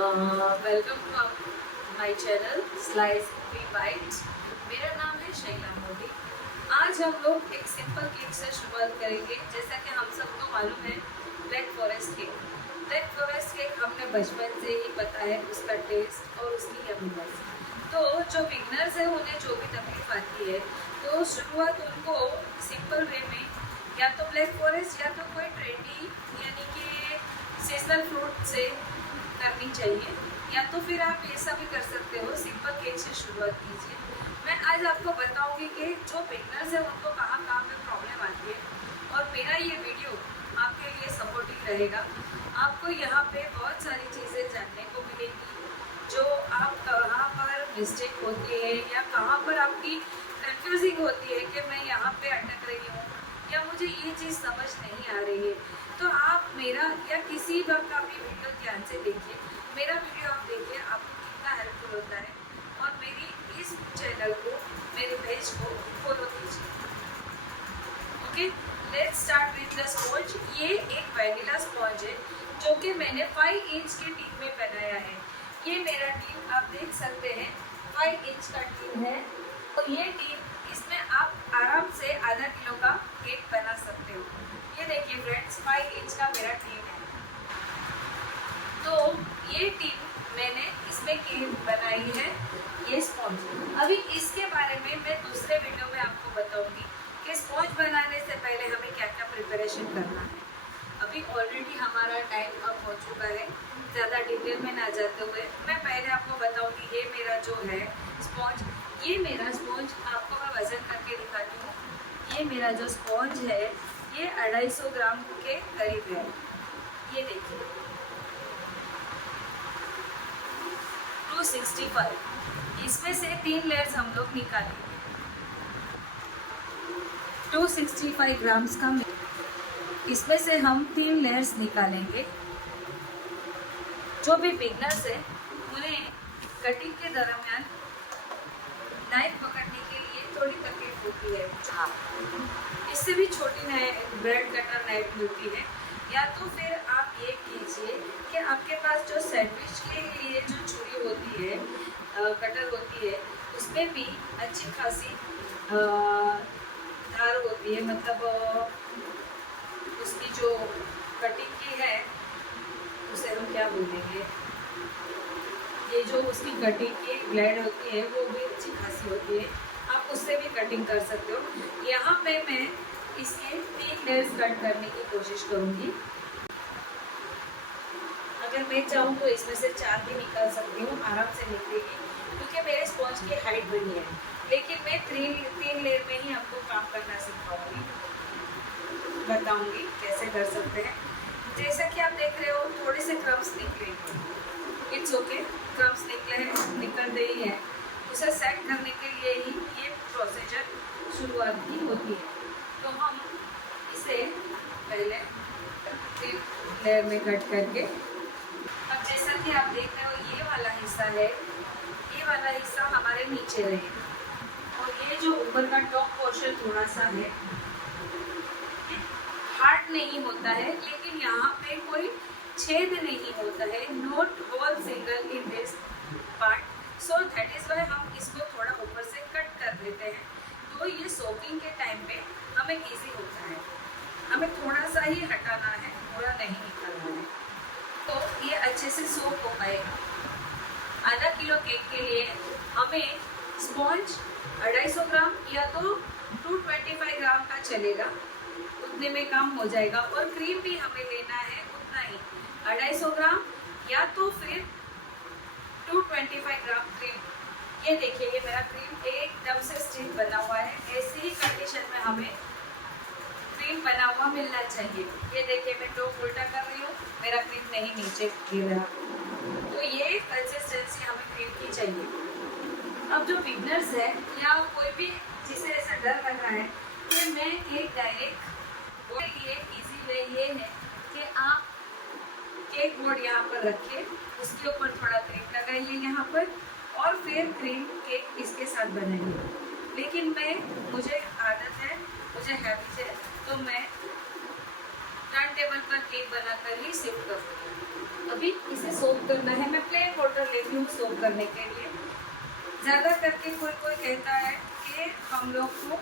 Welcome to my channel Slice B Bites. मेरा नाम है शैला मोदी। आज हम लोग एक सिंपल केक से शुरुआत करेंगे। जैसा कि हम सबको मालूम है, black forest cake. Black forest cake हमने बचपन से ही पता है उसका टेस्ट और उसकी यम्मीनेस। तो जो बिगनर्स है उन्हें जो भी तकलीफ आती है तो शुरुआत उनको सिंपल वे में या तो ब्लैक फॉरेस्ट या तो कोई ट्रेंडी यानी कि सीजनल फ्रूट से करनी चाहिए, या तो फिर आप ऐसा भी कर सकते हो, सिंपल केक से शुरुआत कीजिए। मैं आज आपको बताऊंगी कि जो बिगनर्स है उनको कहाँ कहाँ पे प्रॉब्लम आती है और मेरा ये वीडियो आपके लिए सपोर्टिव रहेगा। आपको यहाँ पे बहुत सारी चीज़ें जानने को मिलेंगी जो आप कहाँ पर मिस्टेक होती है या कहाँ पर आपकी कंफ्यूजिंग होती है कि मैं यहाँ पे अटक रही हूँ या मुझे ये चीज़ समझ नहीं आ रही है। तो आप मेरा या किसी वक्त का भी वीडियो ध्यान से देखिए। मेरा वीडियो आप देखिए, आपको कितना हेल्पफुल होता है। और मेरी इस चैनल को, मेरे पेज को फॉलो कीजिए। Okay, let's start with the sponge. ये एक वैनिला स्पॉन्ज है जो कि मैंने 5 इंच के टीन में बनाया है। ये मेरा टीन आप देख सकते हैं 5 इंच का टीन है और ये टीन, इसमें आप आराम से आधा किलो का केक बना सकते हो। ये देखिए फ्रेंड्स, 5 इंच का मेरा टीन है। तो ये टीन मैंने इसमें केक बनाई है, ये स्पॉन्ज। अभी इसके बारे में मैं दूसरे वीडियो में आपको बताऊंगी कि स्पॉन्ज बनाने से पहले हमें क्या क्या प्रिपरेशन करना है। अभी ऑलरेडी हमारा टाइम अब हो चुका है। ज़्यादा डिटेल में ना जाते हुए मैं पहले आपको बताऊंगी, ये मेरा जो है स्पॉन्ज, ये मेरा स्पॉन्ज आपको मैं वज़न करके दिखाती हूँ। ये मेरा जो स्पॉन्ज है ये 250 ग्राम के करीब है। ये देखिए 265। इसमें से 3 लेयर्स हम लोग निकालेंगे। 265 ग्राम्स का इसमें से हम 3 लेयर्स निकालेंगे। जो भी बिगनर्स है उन्हें कटिंग के दरमियान नाइफ पकड़ने के लिए थोड़ी तकलीफ होती है। हाँ, इससे भी छोटी ब्रेड कटर नाइफ मिलती है। या तो फिर आप ये कीजिए कि आपके पास जो सैंडविच के लिए जो छुरी होती है, कटर होती है, उसमें भी अच्छी खासी धार होती है। मतलब उसकी जो कटिंग की है उसे हम क्या बोलेंगे, ये जो उसकी कटिंग की ब्लेड होती है वो भी अच्छी खासी होती है। आप उससे भी कटिंग कर सकते हो। यहाँ पे मैं इसके 3 लेयर्स कट करने की कोशिश करूँगी। अगर मैं चाहूँ तो इसमें से 4 भी निकाल सकती हूँ, आराम से निकलेगी क्योंकि मेरे स्पॉन्ज की हाइट बनी है। लेकिन मैं 3 लेयर में ही आपको काम करना सिखाऊंगी, बताऊंगी कैसे कर सकते हैं। जैसा कि आप देख रहे हो थोड़े से क्रम्स निकलेंगे, इट्स ओके, क्रम्स निकल रही है। उसे सेट करने के लिए ही ये प्रोसीजर शुरुआत की होती है। तो हम इसे पहले 3 लेयर में कट करके, अब जैसा कि आप देख रहे हो ये वाला हिस्सा है, ये वाला हिस्सा हमारे नीचे रहेगा और ये जो ऊपर का टॉप पोर्शन थोड़ा सा है, हार्ड नहीं होता है लेकिन यहाँ पे कोई छेद नहीं होता है। Not hole single in this part, so that is why हम इसको थोड़ा ऊपर से कट कर देते हैं। तो ये सोकिंग के टाइम पे हमें इजी होता है। हमें थोड़ा सा ही हटाना है, पूरा नहीं निकालना है। तो ये अच्छे से सोक हो पाएगा। आधा किलो केक के लिए हमें स्पॉन्ज 250 ग्राम या तो 225 ग्राम का चलेगा, उतने में काम हो जाएगा। और क्रीम भी हमें लेना है उतना ही, 250 ग्राम या तो फिर 225 ग्राम क्रीम। ये देखिए ये मेरा क्रीम एकदम से स्टिफ बना हुआ है। ऐसी ही कंडीशन में हमें क्रीम बना हुआ मिलना चाहिए। ये देखिए मैं टॉप उल्टा कर रही हूँ, मेरा क्रीम नहीं नीचे गिर रहा। तो ये कंसिस्टेंसी हमें क्रीम की चाहिए। अब जो बिगनर्स है या कोई भी जिसे ऐसा डर लग रहा है कि मैं केक डायरेक्ट, वो लिए इजी वे ये है कि आप केक बोर्ड यहाँ पर रखिए, उसके ऊपर थोड़ा क्रीम लगाइए यहाँ पर और फिर क्रीम केक इसके साथ बनाइए। लेकिन मुझे आदत है, मुझे हैबिट है, तो मैं टर्न टेबल पर केक बनाकर ही शिफ्ट करूँगी। अभी इसे सोक करना है। मैं प्लेन वाटर लेती हूँ सोक करने के लिए। ज़्यादा करके कोई कोई कहता है कि हम लोग को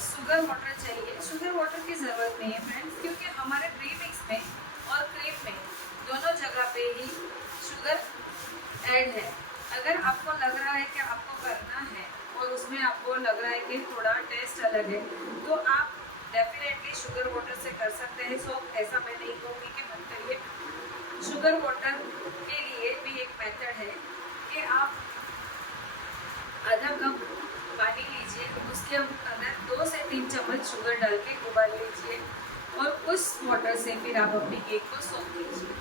शुगर वाटर चाहिए। शुगर वाटर की ज़रूरत नहीं है फ्रेंड्स, क्योंकि हमारे प्रीमिक्स में और क्रीम में दोनों जगह पे ही शुगर ऐड है। अगर आपको लग रहा है कि आपको करना है और उसमें आपको लग रहा है कि थोड़ा टेस्ट अलग है, तो आप डेफिनेटली शुगर वाटर से कर सकते हैं। सो ऐसा मैं नहीं कहूँगी कि मत करिए। शुगर वाटर के लिए भी एक मेथड है कि आप आधा कप पानी लीजिए, उसके अंदर 2 से 3 चम्मच शुगर डाल के उबाल लीजिए और उस वाटर से फिर आप अपनी केक को सोक कीजिए।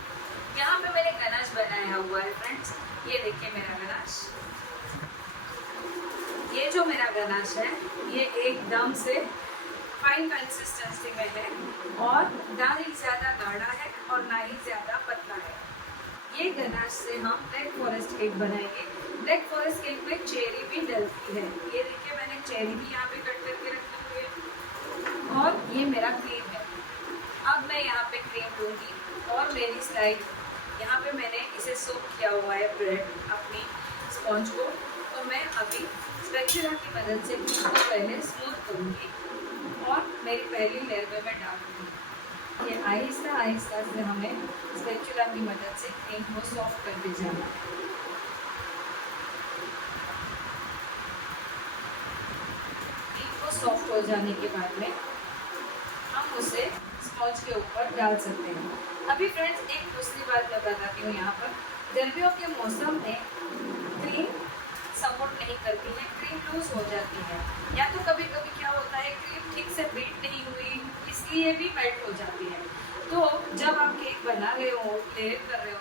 यहाँ पे मैंने गनाश बनाया हुआ है फ्रेंड्स, ये देखिए मेरा गनाश। ये जो मेरा गनाश है ये एकदम से फाइन कंसिस्टेंसी में है और ना ही ज़्यादा गाढ़ा है और ना ही ज़्यादा पतला है। ये गनाश से हम ब्लैक फॉरेस्ट केक बनाएंगे। ब्लैक फॉरेस्ट केक में चेरी भी डलती है। ये देखिए मैंने चेरी भी यहाँ पे कट करके रखी हुई है और ये मेरा क्रीम है। अब मैं यहाँ पे क्रीम लूँगी और मेरी स्लाइड यहाँ पे मैंने इसे सोक किया हुआ है ब्रेड अपनी स्पॉन्ज को, तो मैं अभी स्पैचुला की मदद से क्रीम को पहले स्मूथ करूँगी और मेरी पहली लेयर में मैं डालूँगी। ये आहिस्ता आहिस्ता से हमें स्पैचुला की मदद से क्रीम को सॉफ्ट करते जाना है। क्रीम को सॉफ्ट हो जाने के बाद में हम उसे स्पॉन्ज के ऊपर डाल सकते हैं। अभी फ्रेंड्स एक दूसरी बात मैं बताती हूँ। यहाँ पर गर्मियों के मौसम में क्रीम सपोर्ट नहीं करती है, क्रीम लूज हो जाती है, या तो कभी कभी क्या होता है क्रीम ठीक से बीट नहीं हुई इसलिए भी मेल्ट हो जाती है। तो जब आप केक बना रहे हो, लेयर कर रहे हो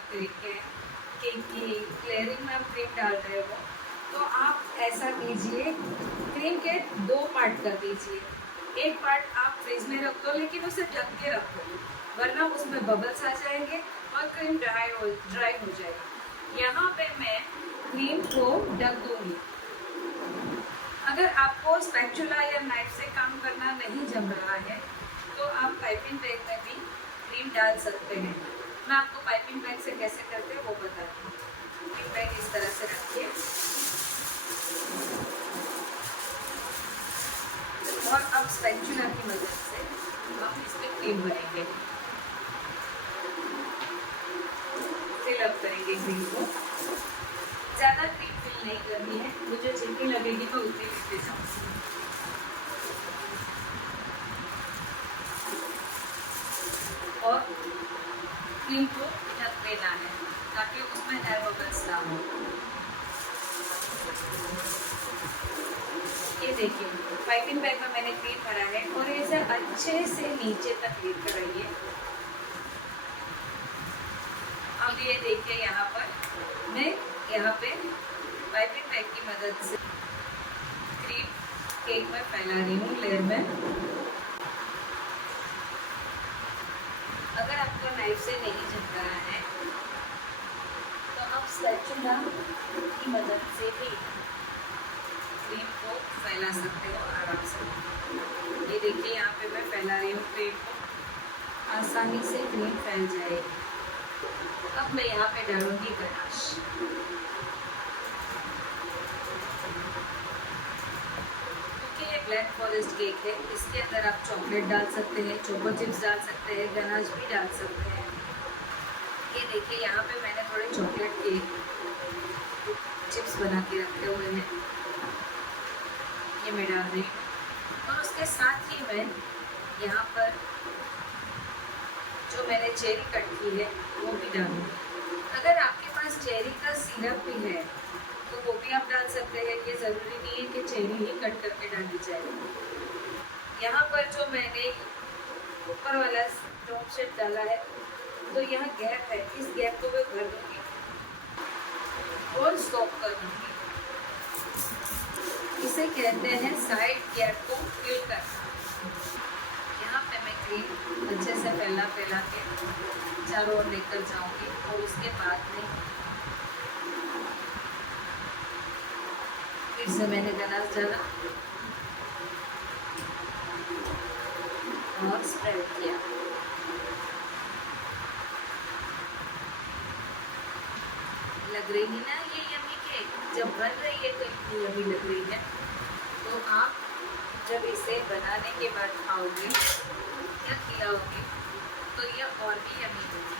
केक की लेयरिंग में आप क्रीम डाल रहे हो, तो आप ऐसा कीजिए, क्रीम के 2 पार्ट कर दीजिए। एक पार्ट आप फ्रिज में रख दो, लेकिन उसे ढक के रखो, वरना उसमें बबल्स आ जाएंगे और क्रीम ड्राई हो जाएगी। यहाँ पे मैं क्रीम को ढक दूंगी। अगर आपको स्पैचुला या नाइफ से काम करना नहीं जम रहा है तो आप पाइपिंग बैग में भी क्रीम डाल सकते हैं। मैं आपको पाइपिंग बैग से कैसे करते हैं वो बताती हूँ। पाइपिंग बैग इस तरह से रखिए और अब स्पैचुला की मदद से हम इसमें क्रीम भरेंगे, फिल अप करेंगे क्रीम को। ज़्यादा क्रीम फिल नहीं करनी है, मुझे जितनी लगेगी मैं उतनी लेते जाऊँगी। और क्रीम को ढक देना है ताकि उसमें एयर बबल्स ना हो। ये देखिए पाइपिंग बैग में मैंने क्रीम भरा है और इसे अच्छे से नीचे तक लेकर आइए। अब ये देखिए यहाँ पर मैं पाइपिंग बैग की मदद से क्रीम केक में फैला रही हूँ लेयर में। अगर आपको नाइफ से नहीं जम रहा है तो आप स्पैचुला की मदद से भी क्रीम को फैला सकते हो आराम से। ये देखिए यहाँ पे मैं फैला रही हूँ क्रीम को, आसानी से क्रीम फैल जाएगी। अब मैं यहाँ पे डालूंगी गनाश। क्योंकि ये ब्लैक फॉरेस्ट केक है, इसके अंदर आप चॉकलेट डाल सकते हैं, चोको चिप्स डाल सकते हैं, गनाश भी डाल सकते हैं। ये देखिए यहाँ पे मैंने थोड़े चॉकलेट के चिप्स बना के रखे हुए हैं, ये मैं डाल रही हूँ। और उसके साथ ही मैं यहाँ पर जो मैंने चेरी कट की है वो भी डालूंगी। अगर आपके पास चेरी का सिरप भी है तो वो भी आप डाल सकते हैं। ये ज़रूरी नहीं है कि चेरी ही कट करके डाली जाए। यहाँ पर जो मैंने ऊपर वाला टॉप शेप डाला है तो यहाँ गैप है, इस गैप को मैं भर दूँगी और स्टॉप कर दूँगी। इसे कहते हैं साइड गैप को फिल करना। यहाँ पे मैं क्रीम अच्छे से फैला के चारों ओर लेकर जाऊंगी और उसके बाद में फिर से मैंने गनाश डाला और स्प्रेड किया। लग रही है ना ये यमी केक, जब बन रही है तो इतनी यमी लग रही है। तो आप जब इसे बनाने के बाद खाओगे या खिलाओगे तो ये और भी यमी होगी,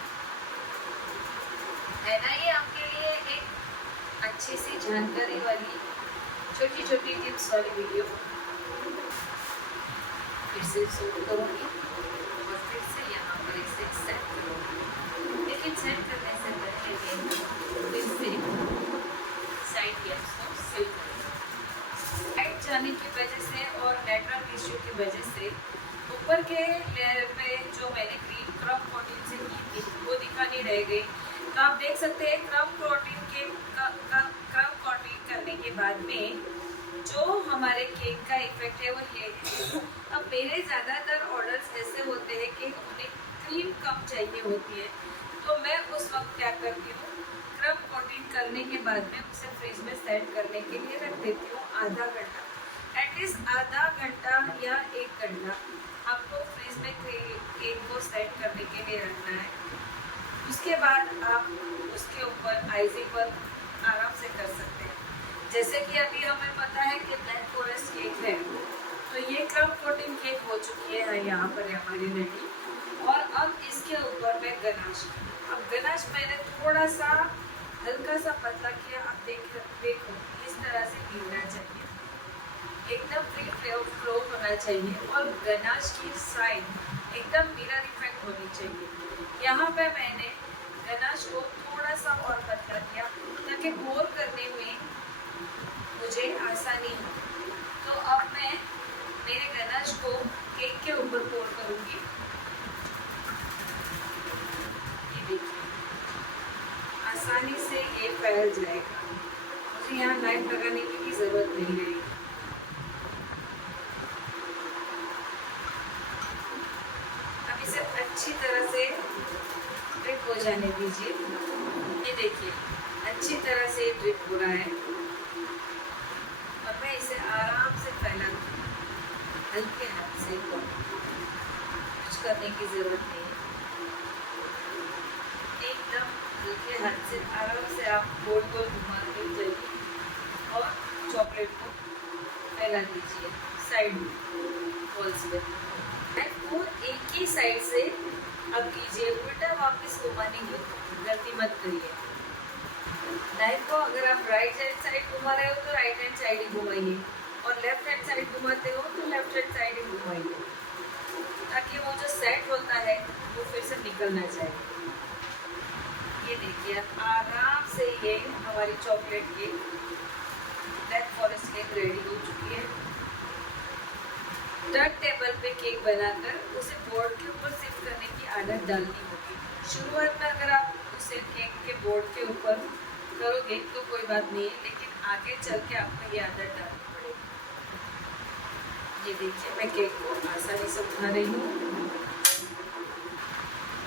है ना। ये आपके लिए एक अच्छी सी जानकारी वाली छोटी छोटी टिप्स वाली वीडियो। फिर से शुरू करूँगी और फिर से यहाँ पर इसे सेट करूँगी, लेकिन सेट करने से पहले फिर से साइड गैस को सेट करूँगी। लाइट जाने की वजह से और नेटवर्क इश्यू की वजह से ऊपर के लेयर पे जो मैंने ग्रीन क्रम कोटिंग से की थी वो दिखा नहीं रह गई। तो आप देख सकते हैं क्रम कोटिंग के क्रम कोटिंग करने के बाद में जो हमारे केक का इफेक्ट है वो ये है। अब मेरे ज़्यादातर ऑर्डर्स ऐसे होते हैं कि उन्हें क्रीम कम चाहिए होती है, तो मैं उस वक्त क्या करती हूँ, क्रम कोटिंग करने के बाद में उसे फ्रिज में सेट करने के लिए रख देती हूँ आधा घंटा। एटलीस्ट आधा घंटा या 1 घंटा आपको फ्रिज में केक को सेट करने के लिए रखना है। उसके बाद आप उसके ऊपर आइसिंग वर्क आराम से कर सकते हैं। जैसे कि अभी हमें पता है कि ब्लैक फॉरेस्ट केक है, तो ये क्रम कोटिंग केक हो चुकी है यहाँ पर हमारी रेडी। और अब इसके ऊपर मैं गनाश, अब गनाश मैंने थोड़ा सा हल्का सा पतला किया। अब देखो इस तरह से गिरना चाहिए, एकदम फ्री फ्लो होना चाहिए और गनाश की साइड एकदम मिरर इफेक्ट होनी चाहिए। यहाँ पे मैंने गनाश को थोड़ा सा और पतला किया ताकि पोर करने में मुझे आसानी हो। तो अब मैं मेरे गनाश को केक के ऊपर पोर करूँगी। ये देखिए आसानी से ये फैल जाएगा, मुझे यहाँ नाइफ लगाने की भी ज़रूरत नहीं रहेगी। अब इसे अच्छी तरह से ड्रिप हो जाने दीजिए। ये देखिए अच्छी तरह से ड्रिप हो रहा है और मैं इसे आराम से फैला दूँगी हल्के हाथ से, कुछ करने की ज़रूरत नहीं है। एकदम हल्के हाथ से आराम से आप गोल गोल घुमाते जाइए और चॉकलेट को फैला दीजिए साइड में होल्स में। वो एक ही साइड से अब कीजिए, उल्टा वापस घुमाने की गलती मत करिए। नाइफ को अगर आप राइट हैंड साइड घुमा रहे हो तो राइट हैंड साइड ही घुमाइए और लेफ्ट हैंड साइड घुमाते हो तो लेफ्ट हैंड साइड ही घुमाइए, ताकि वो जो सेट होता है वो फिर से निकल ना जाए। ये देखिए आराम से ये हमारी chocolate cake black forest cake ready हो चुकी है। टर्न टेबल पे केक बनाकर उसे बोर्ड के ऊपर शिफ्ट करने की आदत डालनी होगी। शुरुआत में अगर आप उसे केक के बोर्ड के ऊपर करोगे तो कोई बात नहीं है, लेकिन आगे चल के आपको ये आदत डालनी पड़ेगी। ये देखिए मैं केक को आसानी से उठा रही हूँ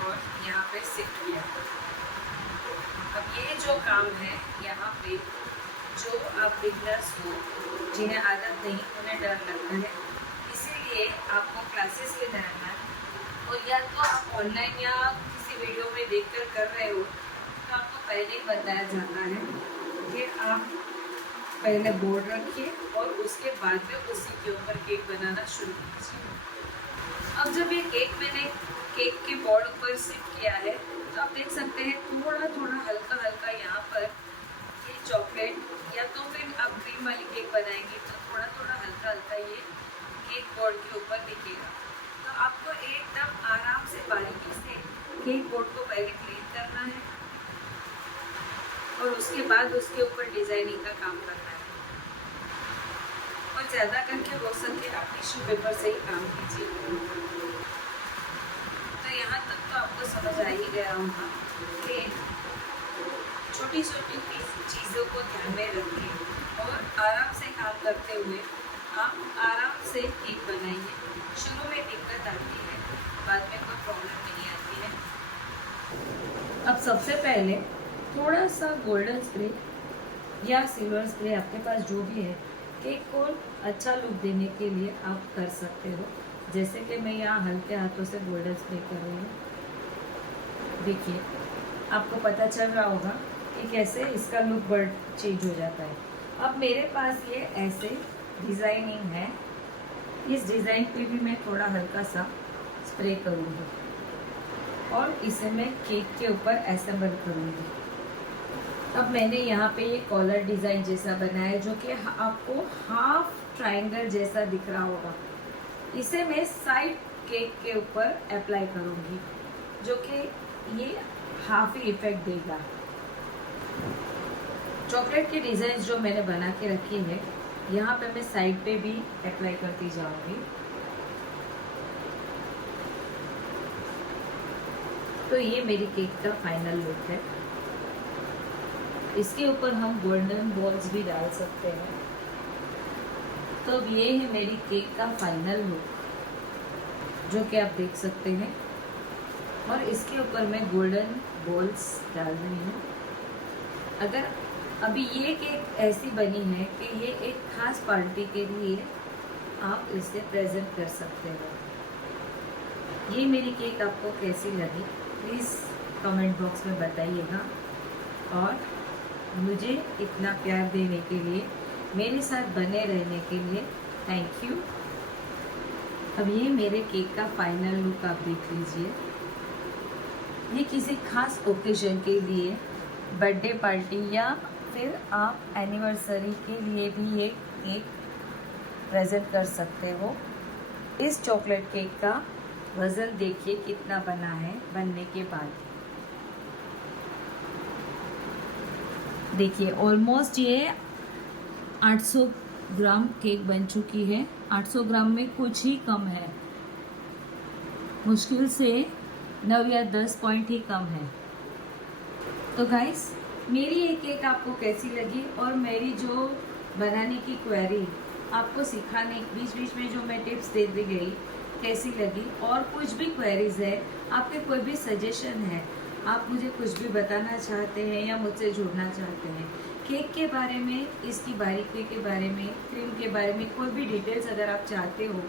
और यहाँ पे शिफ्ट किया। अब ये जो काम है यहाँ पे, जो आप बिगनर्स हो जिन्हें आदत नहीं, उन्हें डर लगता है, इसीलिए आपको क्लासेस के दरम्यान और या तो आप ऑनलाइन या किसी वीडियो में देखकर कर रहे हो तो आपको पहले ही बताया जाता है कि आप पहले बोर्ड रखिए और उसके बाद में उसी के ऊपर केक बनाना शुरू कीजिए। अब जब ये केक मैंने केक के बोर्ड पर शिफ्ट किया है तो आप देख सकते हैं थोड़ा थोड़ा हल्का हल्का यहाँ पर ये चॉकलेट, या तो फिर आप क्रीम वाली केक बनाएंगे तो थोड़ा थोड़ा हल्का हल्का ये केक बोर्ड के ऊपर दिखेगा। तो आपको एकदम आराम से बारीकी से केक बोर्ड को पहले क्लीन करना है और उसके बाद उसके ऊपर डिजाइनिंग का काम करना है। और ज़्यादा करके हो सके आप टिश्यू पेपर से ही काम कीजिए। तो यहाँ तक तो आपको समझ आ ही गया होगा कि छोटी छोटी चीज़ों को ध्यान में रखिए और आराम से काम करते हुए आप आराम से केक बनाइए। शुरू में दिक्कत आती है, बाद में कोई प्रॉब्लम नहीं आती है। अब सबसे पहले थोड़ा सा गोल्डन स्प्रे या सिल्वर स्प्रे आपके पास जो भी है, केक को अच्छा लुक देने के लिए आप कर सकते हो। जैसे कि मैं यहाँ हल्के हाथों से गोल्डन स्प्रे कर रही हूँ। देखिए आपको पता चल रहा होगा कि कैसे इसका लुक बड़ चेंज हो जाता है। अब मेरे पास ये ऐसे डिज़ाइनिंग है, इस डिज़ाइन पे भी मैं थोड़ा हल्का सा स्प्रे करूँगी और इसे मैं केक के ऊपर असेंबल करूँगी। अब मैंने यहाँ पे ये कॉलर डिज़ाइन जैसा बनाया है जो कि आपको हाफ ट्रायंगल जैसा दिख रहा होगा। इसे मैं साइड केक के ऊपर अप्लाई करूँगी जो कि ये हाफ ही इफेक्ट देगा। चॉकलेट की डिज़ाइन जो मैंने बना के रखी है यहाँ पे मैं साइड पे भी अप्लाई करती जाऊँगी। तो ये मेरी केक का फाइनल लुक है। इसके ऊपर हम गोल्डन बॉल्स भी डाल सकते हैं। तो अब ये है मेरी केक का फाइनल लुक जो कि आप देख सकते हैं, और इसके ऊपर मैं गोल्डन बॉल्स डाल रही हूँ। अगर अभी ये केक ऐसी बनी है कि ये एक खास पार्टी के लिए आप इसे प्रेजेंट कर सकते हो। ये मेरी केक आपको कैसी लगी प्लीज़ कमेंट बॉक्स में बताइएगा, और मुझे इतना प्यार देने के लिए, मेरे साथ बने रहने के लिए थैंक यू। अब ये मेरे केक का फाइनल लुक आप देख लीजिए। ये किसी खास ओकेजन के लिए, बर्थडे पार्टी या फिर आप एनिवर्सरी के लिए भी ये केक प्रेजेंट कर सकते हो। इस चॉकलेट केक का वज़न देखिए कितना बना है बनने के बाद। देखिए ऑलमोस्ट ये 800 ग्राम केक बन चुकी है। 800 ग्राम में कुछ ही कम है, मुश्किल से 9 या 10 पॉइंट ही कम है। तो गाइस मेरी ये केक आपको कैसी लगी, और मेरी जो बनाने की क्वेरी आपको सिखाने बीच बीच में जो मैं टिप्स देती गई कैसी लगी, और कुछ भी क्वेरीज है, आपके कोई भी सजेशन है, आप मुझे कुछ भी बताना चाहते हैं या मुझसे जुड़ना चाहते हैं केक के बारे में, इसकी बारीकी के बारे में, क्रीम के बारे में, कोई भी डिटेल्स अगर आप चाहते हो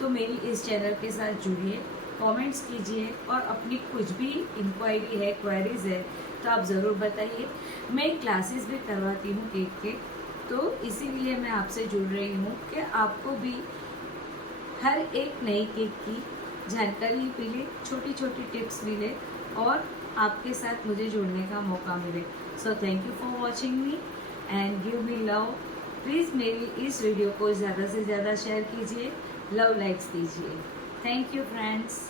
तो मेरी इस चैनल के साथ जुड़िए, कमेंट्स कीजिए, और अपनी कुछ भी इंक्वायरी है, क्वेरीज है तो आप ज़रूर बताइए। मैं क्लासेस भी करवाती हूँ केक के, तो इसीलिए मैं आपसे जुड़ रही हूँ कि आपको भी हर एक नई केक की जानकारी मिले, छोटी छोटी टिप्स मिले, और आपके साथ मुझे जुड़ने का मौका मिले। So thank you for watching me and give me love. Please मेरी इस वीडियो को ज़्यादा से ज़्यादा शेयर कीजिए, लव लाइक्स दीजिए। Thank you friends.